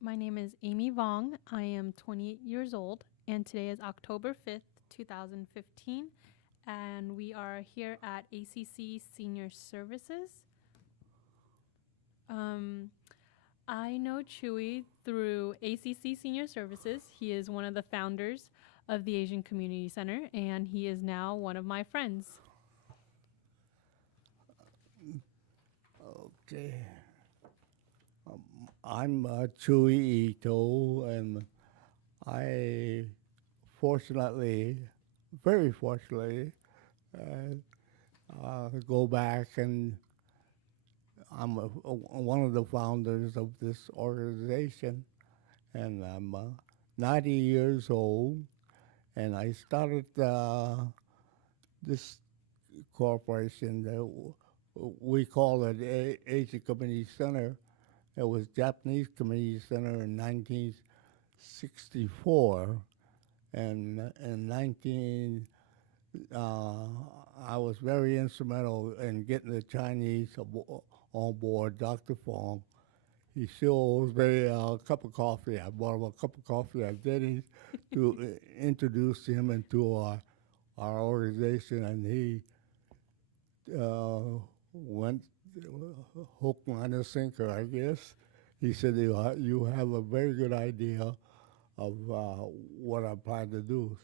My name is Amy Voong. I am 28 years old, and today is October 5th, 2015, and we are here at ACC Senior Services. I know Chewy through ACC Senior Services. He is one of the founders of the Asian Community Center, and he is now one of my friends. Okay. I'm Chewy Ito, and I fortunately, very fortunately, go back and one of the founders of this organization, and I'm 90 years old, and I started this corporation that we call it Asian Community Center. It was Japanese Community Center in 1964, and in 19 I was very instrumental in getting the Chinese on board. Dr. Fong, he still owes me a cup of coffee. I bought him a cup of coffee at Denny's to introduce him into our organization, and he went hook, line, and sinker, I guess. He said, you have a very good idea of what I plan to do.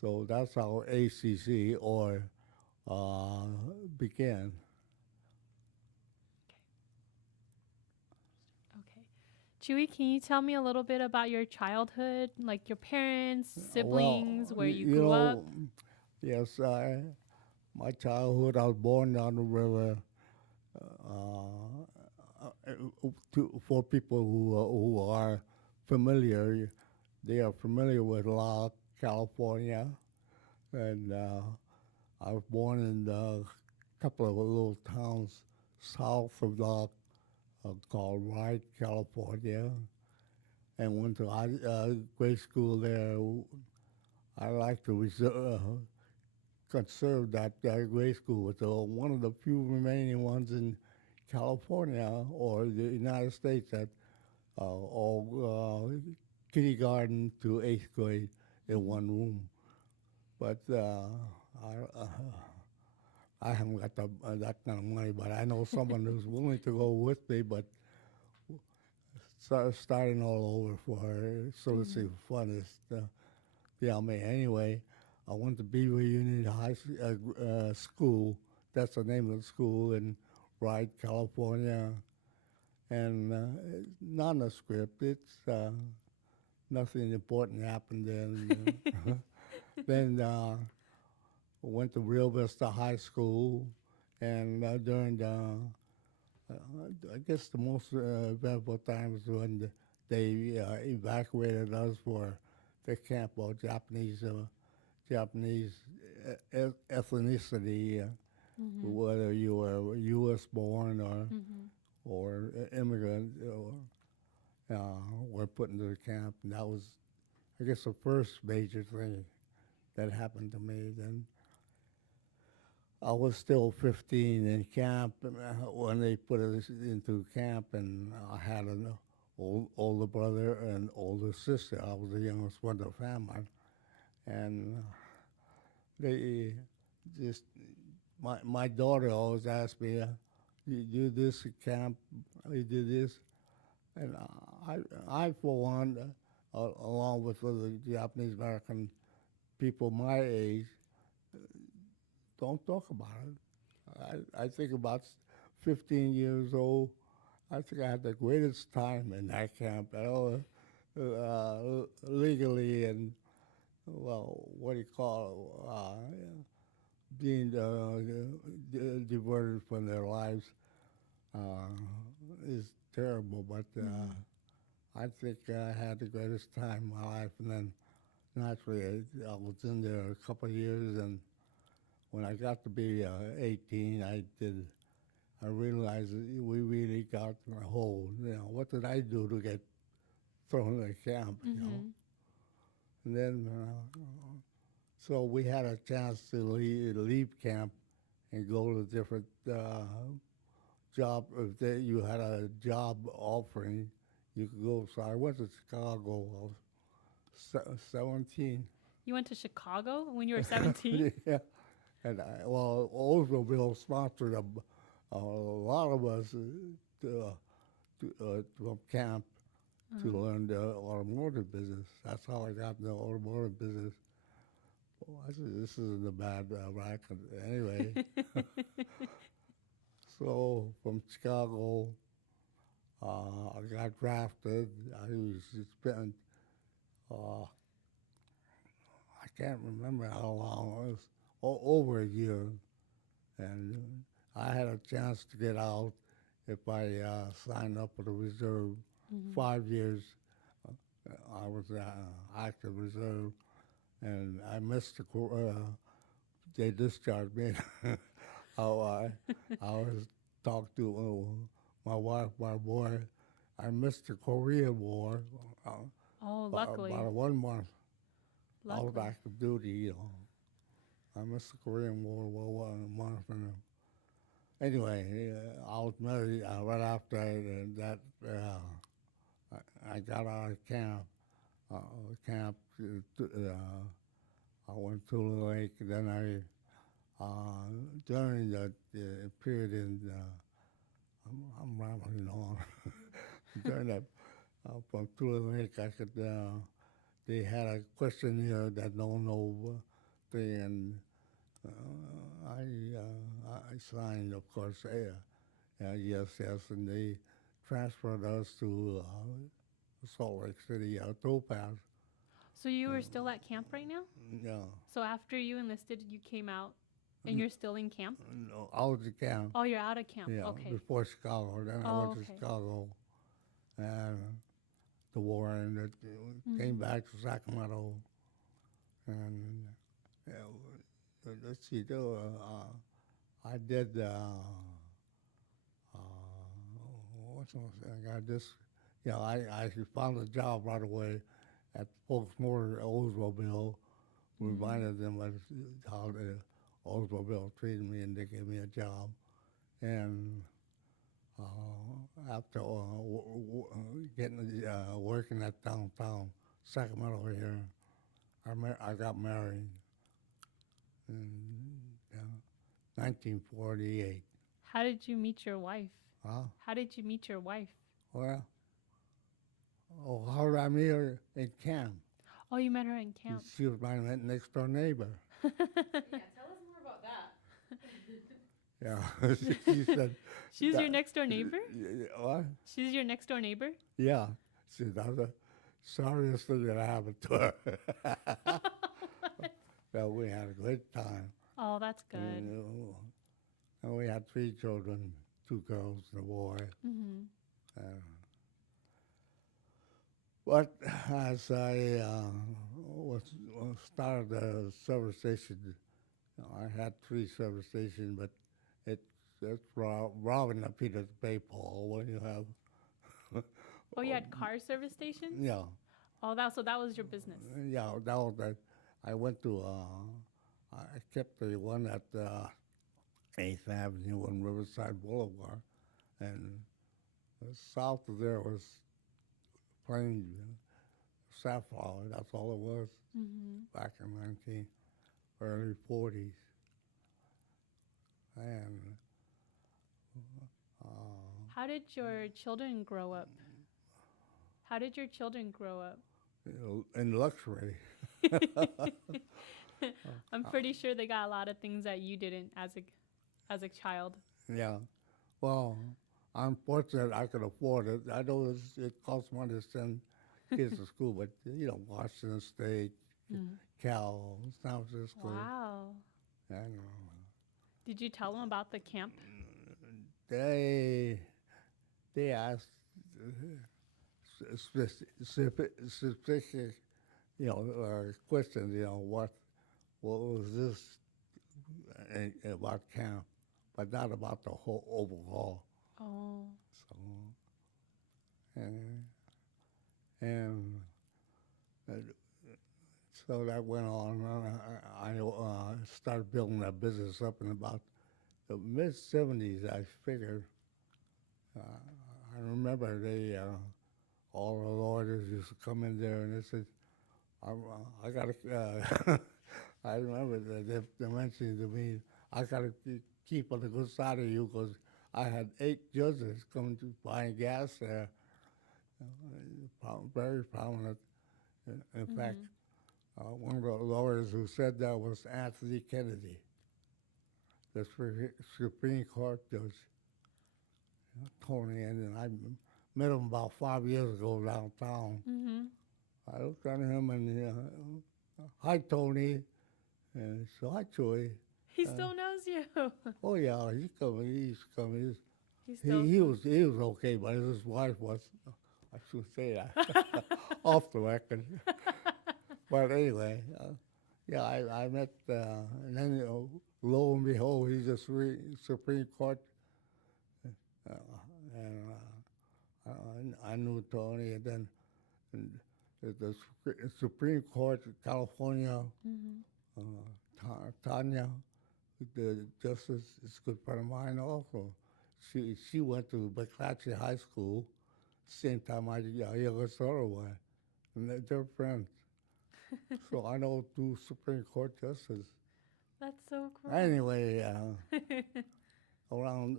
So that's how ACC began. Okay. Chewy, can you tell me a little bit about your childhood, like your parents, siblings, Well, where you grew up? Yes, my childhood, I was born down the river. For people who are familiar, they are familiar with La California, and I was born in a couple of little towns south of La called Wright, California, and went to grade school there. I like to conserve that grade school. It's one of the few remaining ones in California or the United States that all kindergarten to eighth grade in one room. But I haven't got that kind of money, but I know someone who's willing to go with me, but starting all over for her, so to say, fun is beyond me. Anyway, I went to Beaver Union School. That's the name of the school in Wright, California. And nondescript. It's nothing important happened then. Then went to Rio Vista High School, and during I guess the most eventful times when they evacuated us for the camp of Japanese ethnicity, whether you were U.S. born or immigrant, were put into the camp, and that was, I guess, the first major thing that happened to me. Then I was still 15 in camp when they put us into camp, and I had an older brother and older sister. I was the youngest one of the family, and they just my daughter always asked me, "You do this at camp? You do this?" And I for one, along with other Japanese American people my age, don't talk about it. I think about 15 years old. I think I had the greatest time in that camp. Legally and, well, what do you call it? Being diverted from their lives is terrible. But I think I had the greatest time in my life. And then naturally, I was in there a couple of years, and when I got to be 18, I realized that we really got in a hole. You know, what did I do to get thrown in a camp? You know, and then so we had a chance to leave camp and go to different job. If you had a job offering, you could go. So I went to Chicago. I was 17. You went to Chicago when you were 17? Yeah, and Oldsmobile sponsored a lot of us from camp to learn the automotive business. That's how I got in the automotive business. Well, I said, this isn't a bad racket. Anyway, so from Chicago, I got drafted. I was spent, I can't remember how long, it was over a year. And I had a chance to get out if I signed up for the reserve. 5 years, I was active reserve, and I missed they discharged me. How I was talked to my wife, my boy. I missed the Korean War. Oh, luckily. About 1 month. I was Luckily. active duty, you know. I missed the Korean War 1 month. And, anyway, I was married right after that. I got out of camp. I went to the lake. Then during that period I'm rambling on. During that, from Tula Lake, I could. They had a questionnaire that no thing, and I signed, of course, yes, and they transferred us to Salt Lake City, Topaz. So you were still at camp right now? Yeah. So after you enlisted, you came out and you're still in camp? No, I was at camp. Oh, you're out of camp. Yeah, Okay. before Chicago. Then I went to Chicago, and the war ended. Came back to Sacramento, and let's see, I did. What's I got this? Yeah, I found a job right away at Folks Motor Oldsmobile. Reminded them of how the Oldsmobile treated me, and they gave me a job. And after getting working at downtown Sacramento here, I got married in 1948. How did you meet your wife? Huh? How did you meet your wife? Well, how did I meet her? In camp. Oh, you met her in camp. She was my next door neighbor. Yeah, tell us more about that. Yeah, she said. She's your next door neighbor? What? She's your next door neighbor? Yeah. She said, that's the sorriest thing that happened to her. Well, we had a great time. Oh, that's good. And we had 3 children, 2 girls and a boy. But as I started the service station, I had 3 service stations, but it's robbing the Peter to pay, Paul, when you have. Oh, you had car service stations? Yeah. Oh, so that was your business. Yeah, that was that. I went to, I kept the one at 8th Avenue and Riverside Boulevard, and south of there was plain safflower. That's all it was back in early 40s. And how did your children grow up? How did your children grow up? In luxury. I'm pretty sure they got a lot of things that you didn't as a child. Yeah. Well, I'm fortunate I could afford it. I know it costs money to send kids to school, but, Washington State, Cal, San Francisco. Wow. I know. Did you tell them about the camp? They asked specific, questions. What was this about camp, but not about the whole overall. Oh. And so that went on. I started building that business up in about the mid-'70s, I figured. I remember all the lawyers used to come in there and they said, I got to, I remember that they mentioned to me, I got to keep on the good side of you because I had 8 judges coming to find gas there, very prominent. In fact, one of the lawyers who said that was Anthony Kennedy, the Supreme Court judge, Tony, and I met him about 5 years ago downtown. Mm-hmm. I looked at him and, hi, Tony. And so hi, Chewy. He still knows you. Oh, yeah, he's coming. He's coming. He's still He was okay, but his wife was, I should say that, off the record. But anyway, yeah, I met, and then lo and behold, he's a Supreme Court. And I knew Tony, and then the Supreme Court of California, Tanya, the justice, is a good friend of mine also. She went to McClatchy High School, same time I youngest daughter went, and they're friends. So I know 2 Supreme Court justices. That's so cool. Anyway, around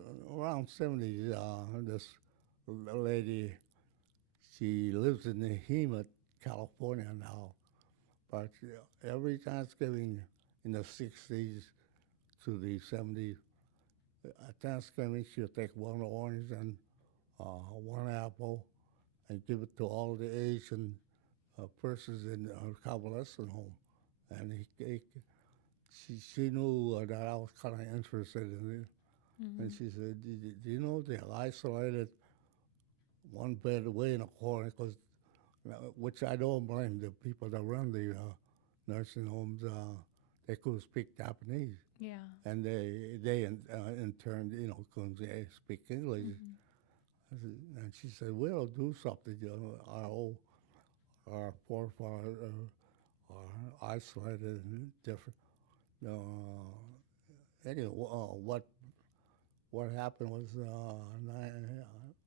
70s, this lady, she lives in Hema, California now, but every Thanksgiving in the 60s to the 70s, at Thanksgiving she'll take 1 orange and 1 apple and give it to all the Asian persons in her convalescent home. And she knew that I was kind of interested in it. And she said, do you know they're isolated 1 bed away in a corner? Because, which I don't blame the people that run the nursing homes. They couldn't speak Japanese. Yeah. And they in turn, couldn't speak English. And she said, we'll do something. Our forefathers are isolated and different. Anyway, what happened was,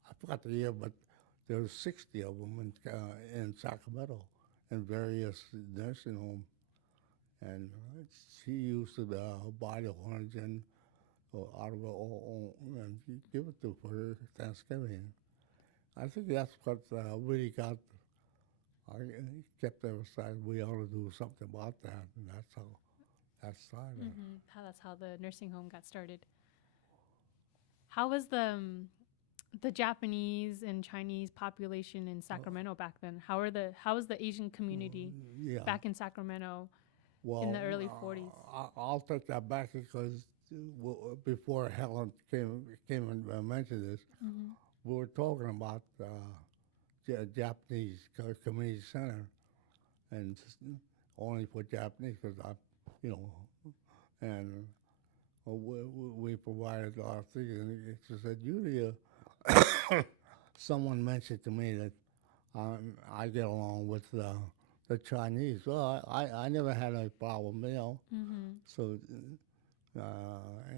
I forgot the year, but there were 60 of them in Sacramento in various nursing homes. And she used to buy the orange and out of her own and give it to for Thanksgiving. I think that's what really got. I kept emphasizing we ought to do something about that, and that's how that started. That's how the nursing home got started. How was the Japanese and Chinese population in Sacramento back then? How was the Asian community back in Sacramento in the early 40s? I'll take that back because before Helen came and mentioned this, we were talking about Japanese community center, and only for Japanese because and we provided our things. And she said, Julia, someone mentioned to me that I get along with the Chinese. Well, I never had a problem, So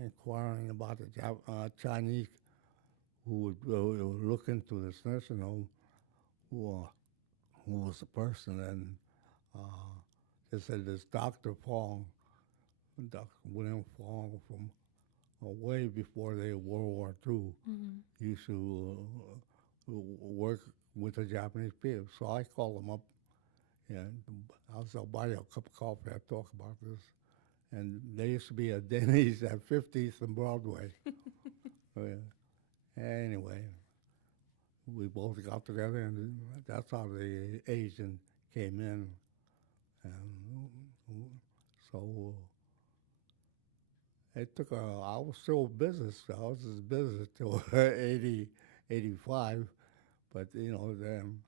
inquiring about the Chinese who would look into this nursing home, who was the person, and they said this Dr. Voong, Dr. William Voong, from way before the World War II, used to work with the Japanese people. So I called them up, and I'll buy you a cup of coffee. I talk about this. And there used to be a Denny's at 50th and Broadway. Anyway, we both got together, and that's how the Asian came in. And so it took I was still business. I was in business till 80, 85. But, then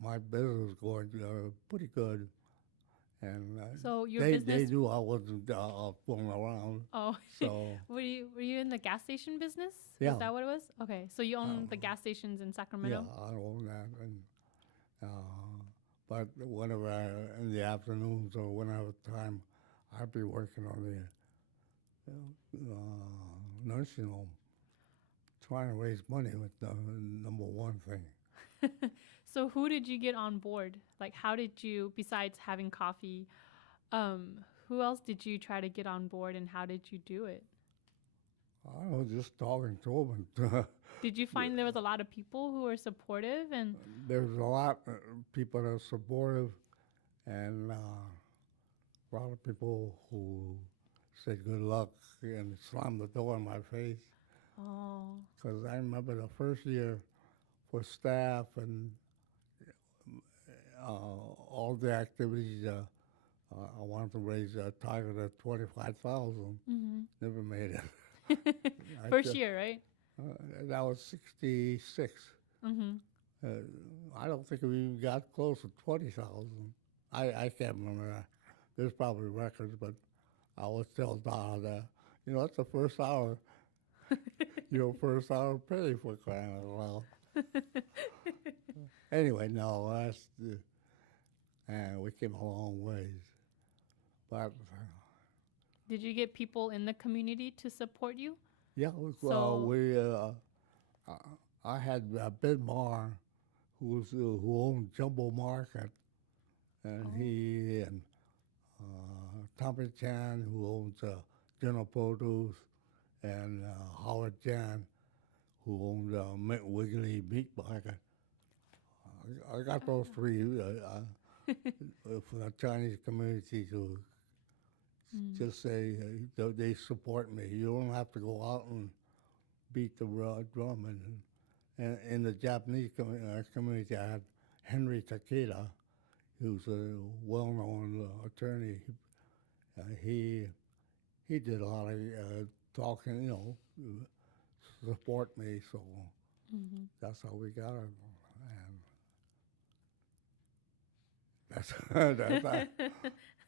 my business was going pretty good. And So your they business. knew I wasn't fooling around. Oh, So were you in the gas station business? Yeah. Is that what it was? Okay, so you own the gas stations in Sacramento. yeah, I own that. And but whenever in the afternoons or whenever time, I'd be working on the nursing home, trying to raise money was the number one thing. So who did you get on board? Like, how did you, besides having coffee, who else did you try to get on board, and how did you do it? I was just talking to them, and Did you find there was a lot of people who were supportive and there's a lot of people that are supportive, and a lot of people who said good luck and slammed the door in my face. oh, Because I remember the first year for staff and all the activities, I wanted to raise a target of 25,000. Never made it. I first just- year, right? That was 66. I don't think we even got close to 20,000. I can't remember that. There's probably records, but I was still down there. You know, it's the first hour. Your first hour pay for crying out loud. Anyway, no, and we came a long ways. But Did you get people in the community to support you? yeah, So- I had Ben Marr, who owned Jumbo Market, and he and Tommy Chan, who owns General Produce, and Howard Jan, who owned Wiggly Meat Market. I got those three for the Chinese community to just say they support me. You don't have to go out and beat the drum. And in the Japanese community, I had Henry Takeda, who's a well-known attorney. He did a lot of talking, you know, support me. So that's how we got it. And that's that.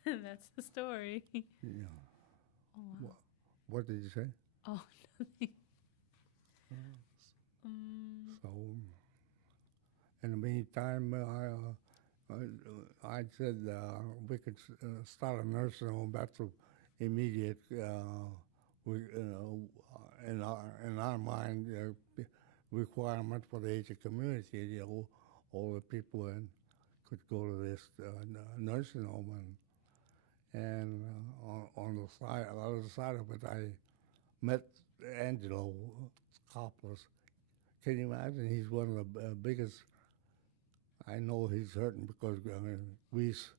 That's the story. Yeah. Oh, wow. What did you say? Oh, nothing. So, in the meantime, I said we could start a nursing home. That's an immediate, in our mind, requirement for the Asian community. You know, all the people could go to this nursing home, and on the other side of it, I met Angelo Coppers. Can you imagine? He's one of the biggest. I know he's hurting because Greece,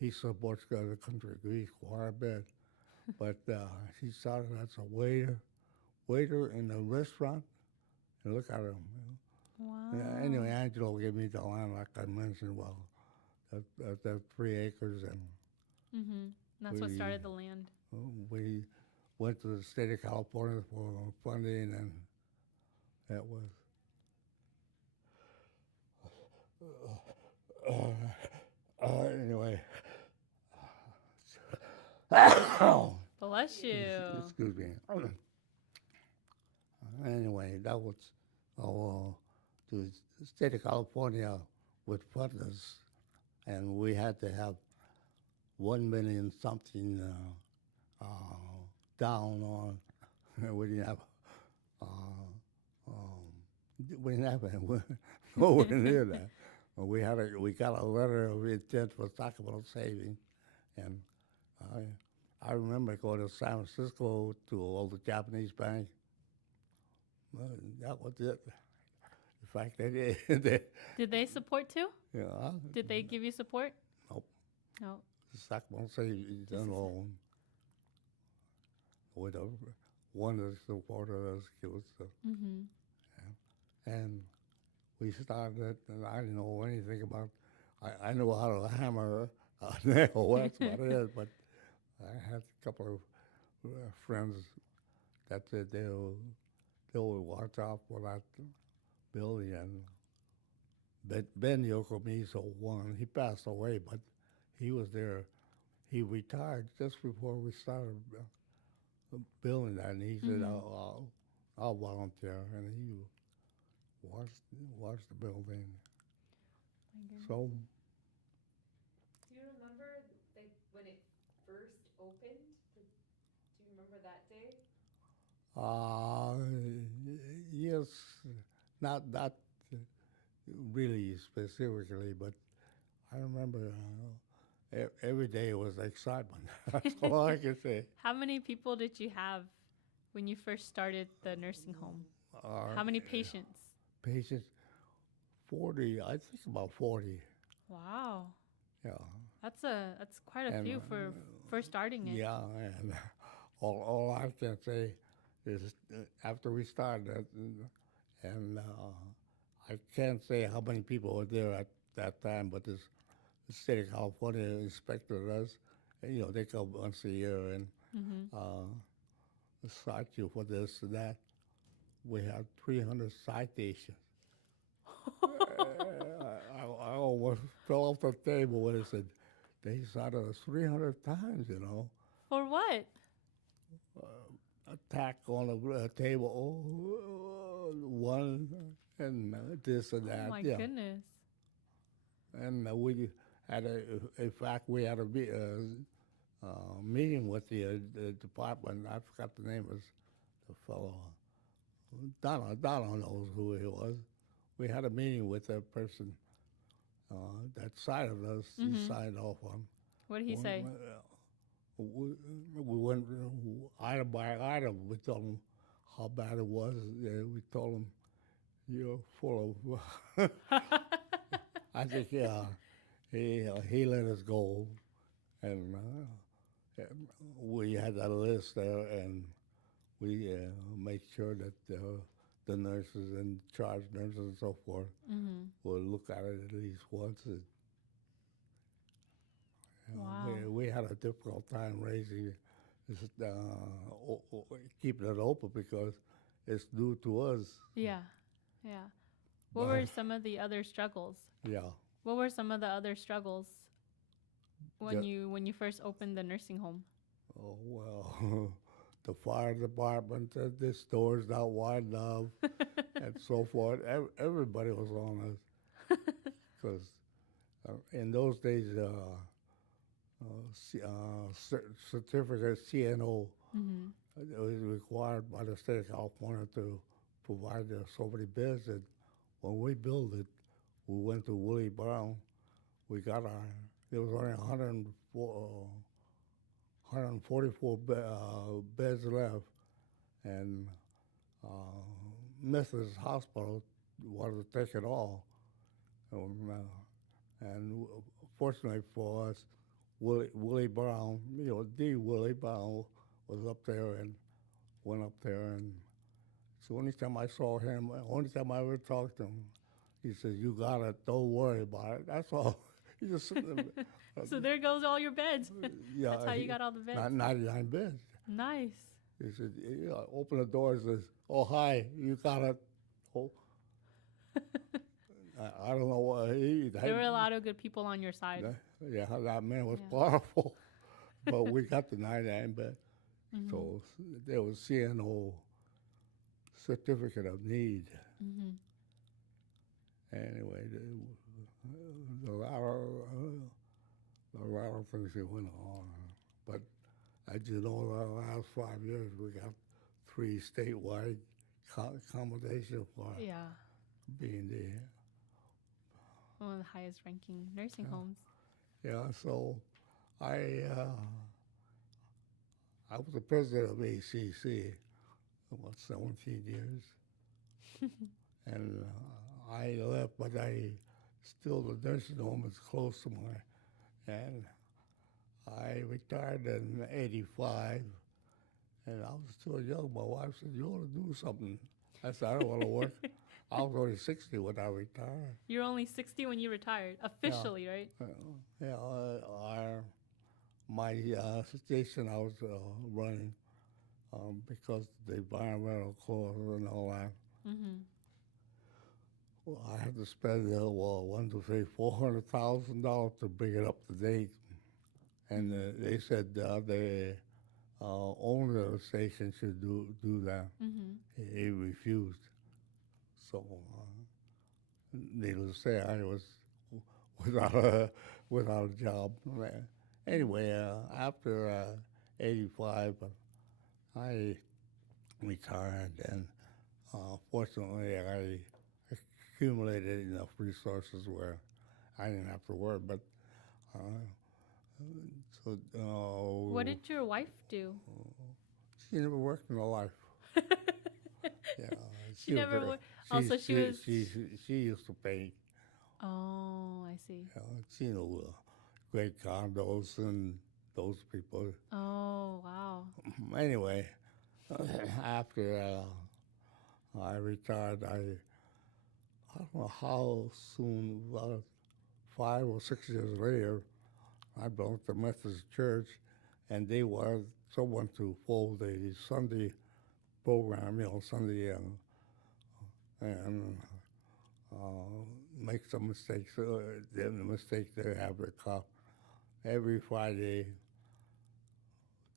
he supports the country of Greece quite a bit. But he started as a waiter in a restaurant. And look at him. You know. Wow. Yeah, anyway, Angelo gave me the land, like I mentioned. Well, that 3 acres, and That's what we- started the land. we went to the state of California for funding, and that was. Anyway. Bless you. Excuse me. Anyway, that was the state of California would fund us, and we had to have 1 million something down on. We didn't have. We didn't have nowhere near that. We got a letter of intent for Sacramento Savings, and I remember going to San Francisco to all the Japanese banks. Well, that was it. In fact, they did. Did they support too? Yeah, Did they give you support? Nope. No. Sacramento Savings This is- alone. With one of the supported us, it was, and we started it, and I didn't know anything about. I know how to hammer a nail. That's about it. But I had a couple of friends that said they would watch out for that building. And Ben Yokomiso won. He passed away, but he was there. He retired just before we started building that, and he said, I'll volunteer, and he watched the building. So Do you remember like when it first opened? Do you remember that day? Yes, not really specifically, but I remember every day was excitement. That's all I can say. How many people did you have when you first started the nursing home? Our How many patients? patients, 40, I think about 40. Wow. Yeah. That's quite a And, few for first starting it. Yeah, and all I can say is after we started, and I can't say how many people were there at that time, but this the state of California inspector does, and, they come once a year and Mm-hmm. cite you for this and that. We had 300 citations. I almost fell off the table when it said they cited us 300 times. For what? Attack on the table, one, and this and Oh that. my Yeah. goodness. And we had in fact, we had a meeting with the department. I forgot the name of the fellow. Donna knows who he was. We had a meeting with that person that sided us. Mhm. He signed off on. What did he say? We went item by item. We told him how bad it was. We told him, you're full of. I think, yeah, he let us go. And we had that list there, and we made sure that the nurses and charge nurses and so forth Mm-hmm. would look at it at least once. And, Wow. we had a difficult time raising this, keeping it open because it's new to us. Yeah. Yeah. What But, were some of the other struggles? yeah. What were some of the other struggles when Ju- you first opened the nursing home? Oh, well, the fire department said this door's not wide enough and so forth. Everybody was on us because in those days, certificate CNO Mm-hmm. it was required by the state of California to provide so many beds. And when we built it, we went to Willie Brown. We got there was only 144 beds left, and Methodist Hospital wanted to take it all. And fortunately for us, Willie Brown, D. Willie Brown was up there and went up there. And it's the only time I saw him, only time I ever talked to him, he said, "You got it, don't worry about it." That's all. He just sitting there. So there goes all your beds. Yeah, That's how you got all the beds. 99 beds. Nice. He said, open the door and says, "Oh, hi, you got it." Oh. I don't know what There were a lot of good people on your side. Yeah, that man was Yeah. powerful. But we got the 99 bed. Mm-hmm. So there was CNO certificate of need. Mm-hmm. Anyway, a lot of things that went on. But as you know, the last 5 years, we got 3 statewide accommodation for Yeah. being there. One of the highest ranking nursing homes. Yeah, so I was the president of ACC for about 17 years. And I left, but still the nursing home is close to mine. And I retired in '85, and I was still young. My wife said, "You ought to do something." I said, "I don't want to work." I was only 60 when I retired. You're only 60 when you retired, officially, right? My station I was running because the environmental clause and all that. Mm-hmm. Well, I had to spend $400,000 to bring it up to date, and they said the owner of the station should do that. Mm-hmm. He refused. So, needless to say, I was without a job. Anyway, after '85, I retired, and Fortunately, I accumulated enough resources where I didn't have to work. But uh, so What did your wife do? she never worked in her life. Yeah, She never. was. Also, she was. She used to paint. Oh, I see. She knew great condos and those people. Oh, wow. Anyway, after I retired, I don't know how soon, about 5 or 6 years later, I belonged to Methodist Church, and they wanted someone to fold a Sunday program, Sunday, and make some mistakes. The mistake they have the cop every Friday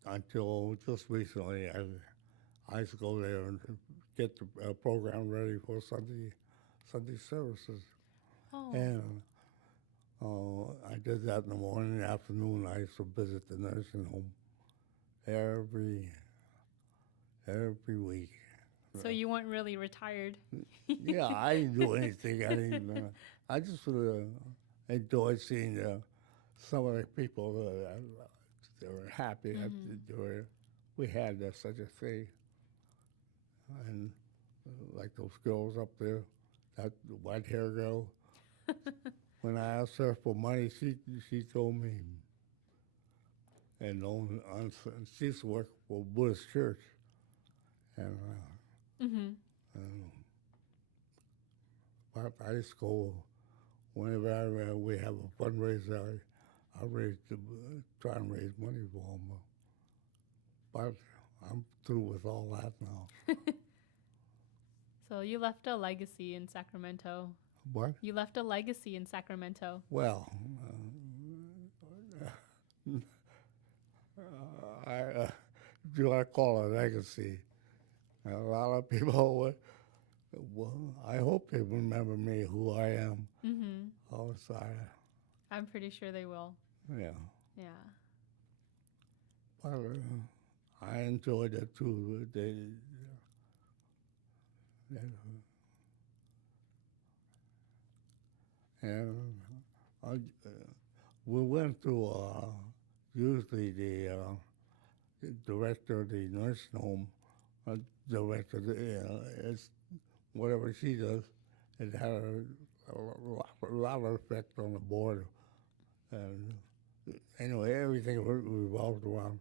until just recently. I used to go there and get the program ready for Sunday services, Oh. and I did that in the morning. In the afternoon, I used to visit the nursing home every week. So you weren't really retired. Yeah, I didn't do anything. I didn't. I just enjoyed seeing some of the people that were happy that we had such a thing, and like those girls up there, that white hair girl. When I asked her for money, she told me, and she used to work for Buddhist church, and. Mm-hmm. Um, but I used to go whenever we have a fundraiser. I try and raise money for them. But I'm through with all that now. So you left a legacy in Sacramento. What? You left a legacy in Sacramento. Well, do I call it a legacy? A lot of people would. Well, I hope they remember me, who I am. Mm-hmm. Also, I'm pretty sure they will. yeah. Yeah. But I enjoyed it too. And we went to usually the director of the nursing home, director, it's whatever she does, it had a lot of effect on the board. And anyway, everything revolved around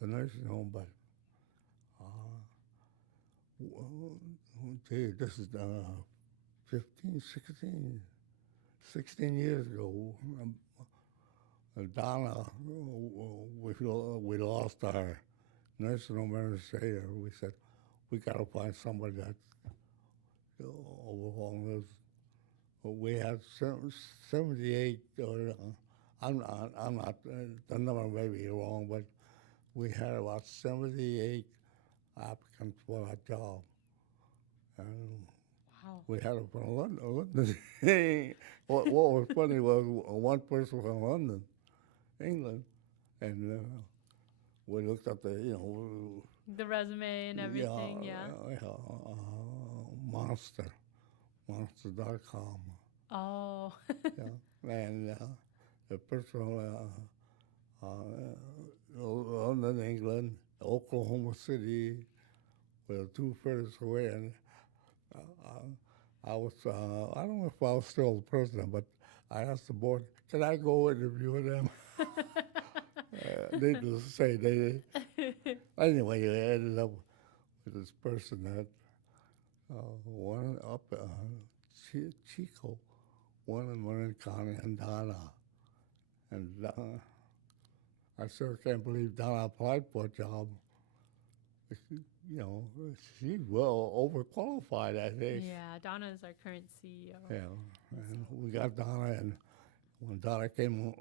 the nursing home, but gee, this is 15, 16 years ago. Donna, we lost our nursing home administrator. We said, we got to find somebody that's overhauling this. We had 78, or I'm not, the number may be wrong, but we had about 78 applicants for that job. And Wow. we had them from London. What was funny was one person from London, England, and we looked at the resume and everything, yeah. Monster.com. Oh. Yeah, and the person London, England, Oklahoma City, were two furthest away, and I don't know if I was still the president, but I asked the board, can I go interview them? Needless to say, they did. Anyway, I ended up with this person that one up Chico, one in Marin County, and Donna. And I sure can't believe Donna applied for a job. She's well overqualified, I think. Yeah, Donna is our current CEO. Yeah, and we got Donna, and when Donna came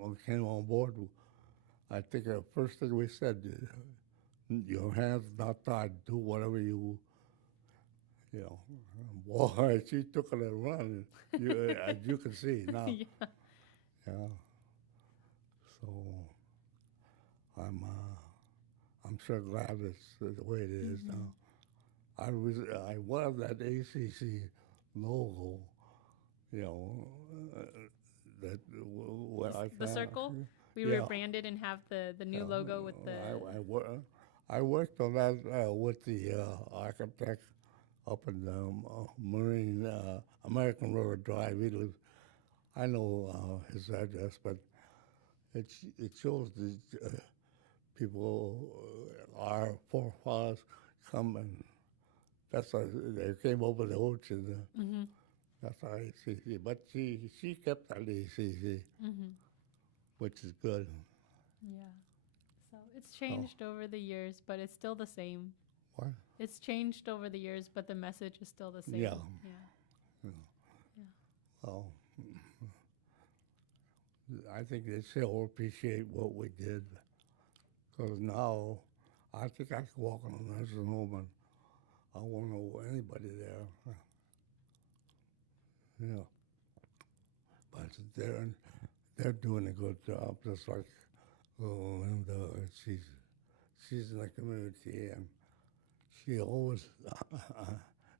on board, I think the first thing we said, your hands not tied, do whatever you boy, she took it and run, as you can see now. Yeah. Yeah. So I'm sure glad it's the way it is now. I wanted that ACC logo, you know, that when I The found, circle? We yeah, rebranded and have the new logo with the. I worked on that with the architect up in Marine American River Drive. He lives. I know his address, but it shows the people, our forefathers, come and that's how they came over the ocean. Mm-hmm. That's our ACC. But she kept that ACC, Mm-hmm. which is good. Yeah. So it's changed over the years, but it's still the same. What? It's changed over the years, but the message is still the same. Yeah. Yeah. Well, I think they still appreciate what we did. Because now, I think I could walk in a nursing home and I won't know anybody there. Yeah. But they're doing a good job, just like Linda. She's in the community, and she always.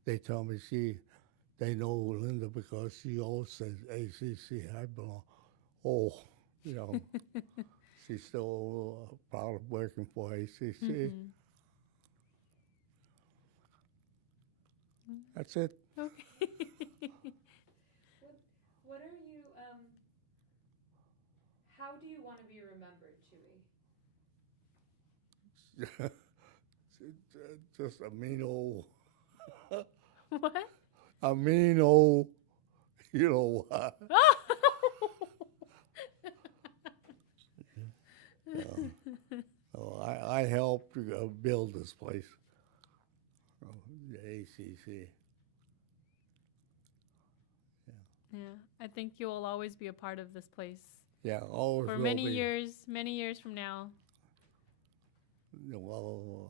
They tell me they know Linda because she always says ACC. I belong. Oh, you know, she's still proud of working for ACC. Mm-hmm. That's it. Okay. What are you, how do you want to be remembered, Chewy? Just a mean old, What? a mean old, you know what? I helped build this place, the ACC. Yeah, I think you will always be a part of this place Yeah, always for will many be. years from now. Well,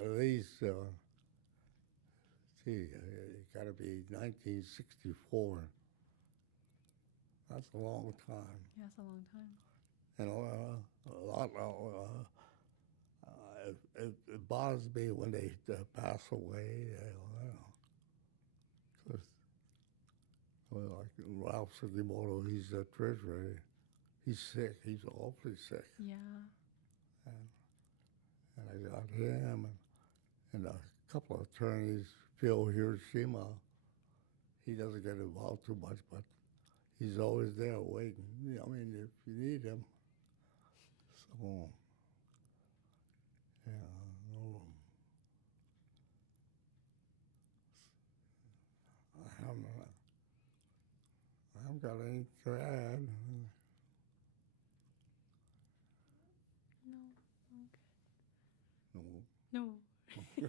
at least, it got to be 1964. That's a long time. Yeah, it's a long time. And a lot. It bothers me when they pass away. Because like Ralph Sugimoto, he's the treasurer. He's sick. He's awfully sick. Yeah. And I got him and a couple of attorneys, Phil Hiroshima. He doesn't get involved too much, but he's always there waiting. I mean, if you need him. So, yeah, no, I haven't got anything to add. No. Okay. No. No.